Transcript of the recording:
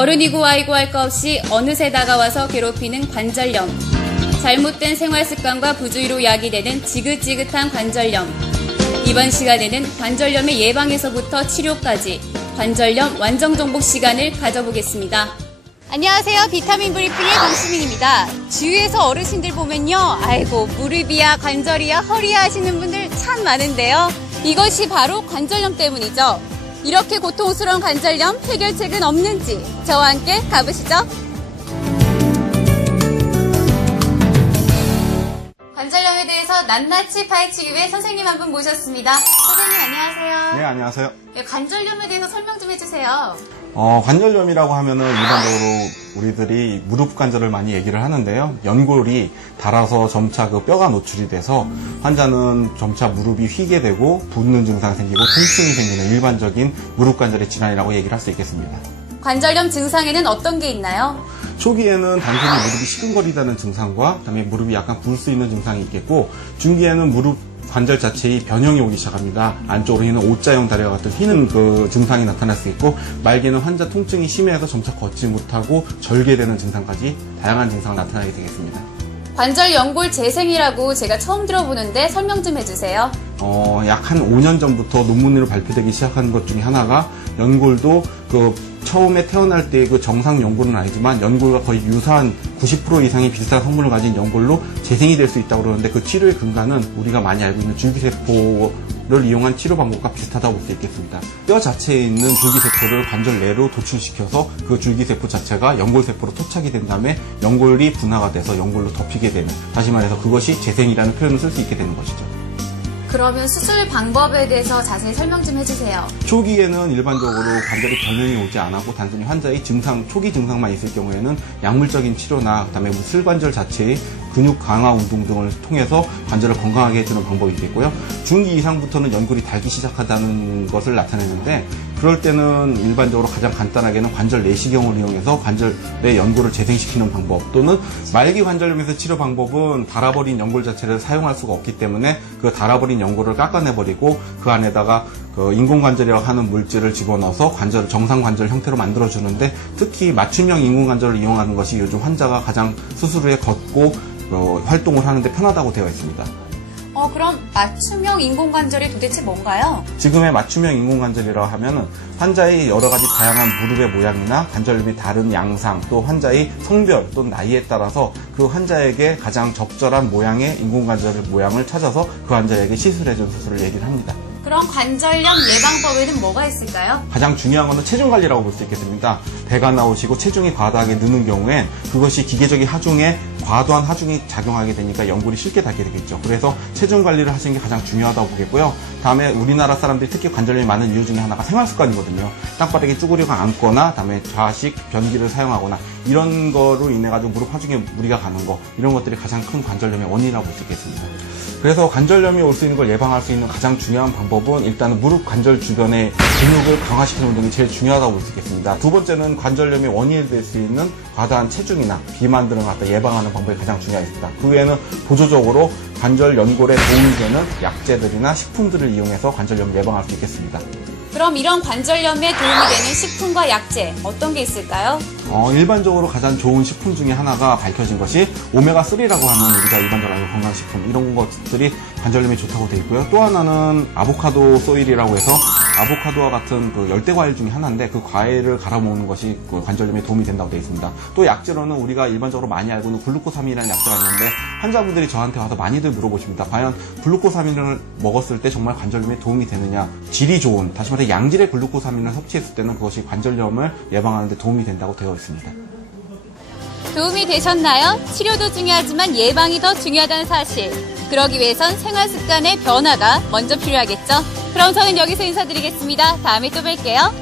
어른이고 아이고 할 것 없이 어느새 다가와서 괴롭히는 관절염. 잘못된 생활습관과 부주의로 야기되는 지긋지긋한 관절염. 이번 시간에는 관절염의 예방에서부터 치료까지 관절염 완전정복 시간을 가져보겠습니다. 안녕하세요. 비타민 브리핑의 강수민입니다. 주위에서 어르신들 보면요. 아이고 무릎이야 관절이야 허리야 하시는 분들 참 많은데요. 이것이 바로 관절염 때문이죠. 이렇게 고통스러운 관절염 해결책은 없는지 저와 함께 가보시죠. 관절염에 대해서 낱낱이 파헤치기 위해 선생님 한 분 모셨습니다. 선생님 안녕하세요. 네, 안녕하세요. 관절염에 대해서 설명 좀 해주세요. 관절염이라고 하면은 일반적으로 우리들이 무릎 관절을 많이 얘기를 하는데요. 연골이 닳아서 점차 그 뼈가 노출이 돼서 환자는 점차 무릎이 휘게 되고 붓는 증상이 생기고 통증이 생기는 일반적인 무릎 관절의 질환이라고 얘기를 할 수 있겠습니다. 관절염 증상에는 어떤 게 있나요? 초기에는 단순히 무릎이 시큰거리다는 증상과 그다음에 무릎이 약간 부을 수 있는 증상이 있겠고, 중기에는 무릎 관절 자체의 변형이 오기 시작합니다. 안쪽으로 휘는 O자형 다리와 같은 휘는 그 증상이 나타날 수 있고, 말기에는 환자 통증이 심해서 점차 걷지 못하고 절개되는 증상까지 다양한 증상을 나타나게 되겠습니다. 관절 연골 재생이라고 제가 처음 들어보는데 설명 좀 해주세요. 약 한 5년 전부터 논문으로 발표되기 시작한 것 중에 하나가, 연골도 처음에 태어날 때 그 정상 연골은 아니지만 연골과 거의 유사한 90% 이상의 비슷한 성분을 가진 연골로 재생이 될 수 있다고 그러는데, 그 치료의 근간은 우리가 많이 알고 있는 줄기세포를 이용한 치료 방법과 비슷하다고 볼 수 있겠습니다. 뼈 자체에 있는 줄기세포를 관절 내로 도출시켜서 그 줄기세포 자체가 연골세포로 토착이 된 다음에 연골이 분화가 돼서 연골로 덮이게 되는, 다시 말해서 그것이 재생이라는 표현을 쓸 수 있게 되는 것이죠. 그러면 수술 방법에 대해서 자세히 설명 좀 해주세요. 초기에는 일반적으로 관절이 변형이 오지 않았고 단순히 환자의 증상, 초기 증상만 있을 경우에는 약물적인 치료나 그다음에 슬관절 자체의 근육 강화 운동 등을 통해서 관절을 건강하게 해주는 방법이 있겠고요. 중기 이상부터는 연골이 닳기 시작하다는 것을 나타내는데, 그럴 때는 일반적으로 가장 간단하게는 관절 내시경을 이용해서 관절의 연골을 재생시키는 방법, 또는 말기 관절염에서 치료 방법은 닳아버린 연골 자체를 사용할 수가 없기 때문에 그 닳아버린 연골을 깎아내버리고 그 안에다가 그 인공관절이라고 하는 물질을 집어넣어서 관절을 정상 관절 형태로 만들어주는데, 특히 맞춤형 인공관절을 이용하는 것이 요즘 환자가 가장 수술 후에 걷고 활동을 하는데 편하다고 되어 있습니다. 그럼 맞춤형 인공관절이 도대체 뭔가요? 지금의 맞춤형 인공관절이라고 하면은 환자의 여러 가지 다양한 무릎의 모양이나 관절염이 다른 양상, 또 환자의 성별 또는 나이에 따라서 그 환자에게 가장 적절한 모양의 인공관절 모양을 찾아서 그 환자에게 시술해준 수술을 얘기를 합니다. 그럼 관절염 예방법에는 뭐가 있을까요? 가장 중요한 것은 체중 관리라고 볼 수 있겠습니다. 배가 나오시고 체중이 과다하게 느는 경우엔 그것이 기계적인 하중에 과도한 하중이 작용하게 되니까 연골이 쉽게 닳게 되겠죠. 그래서 체중 관리를 하시는 게 가장 중요하다고 보겠고요. 다음에 우리나라 사람들이 특히 관절염이 많은 이유 중에 하나가 생활습관이거든요. 땅바닥에 쭈그리고 앉거나, 다음에 좌식 변기를 사용하거나, 이런 거로 인해 가지고 무릎 하중에 무리가 가는 거, 이런 것들이 가장 큰 관절염의 원인이라고 볼 수 있겠습니다. 그래서 관절염이 올 수 있는 걸 예방할 수 있는 가장 중요한 방법은 일단은 무릎 관절 주변의 근육을 강화시키는 운동이 제일 중요하다고 볼 수 있겠습니다. 두 번째는 관절염의 원인이 될 수 있는 과다한 체중이나 비만 등을 갖다 예방하는 방법이 가장 중요하겠습니다. 그 외에는 보조적으로 관절 연골에 도움이 되는 약재들이나 식품들을 이용해서 관절염을 예방할 수 있겠습니다. 그럼 이런 관절염에 도움이 되는 식품과 약재 어떤 게 있을까요? 일반적으로 가장 좋은 식품 중에 하나가 밝혀진 것이 오메가3라고 하는 우리가 일반적으로 알고 건강식품, 이런 것들이 관절염에 좋다고 되어 있고요. 또 하나는 아보카도 소일이라고 해서 아보카도와 같은 그 열대 과일 중에 하나인데, 그 과일을 갈아 먹는 것이 그 관절염에 도움이 된다고 되어 있습니다. 또 약재로는 우리가 일반적으로 많이 알고 있는 글루코사민이라는 약재가 있는데, 환자분들이 저한테 와서 많이들 물어보십니다. 과연 글루코사민을 먹었을 때 정말 관절염에 도움이 되느냐, 질이 좋은, 다시 말해 양질의 글루코사민을 섭취했을 때는 그것이 관절염을 예방하는 데 도움이 된다고 되어 있습니다. 도움이 되셨나요? 치료도 중요하지만 예방이 더 중요하다는 사실. 그러기 위해선 생활습관의 변화가 먼저 필요하겠죠? 그럼 저는 여기서 인사드리겠습니다. 다음에 또 뵐게요.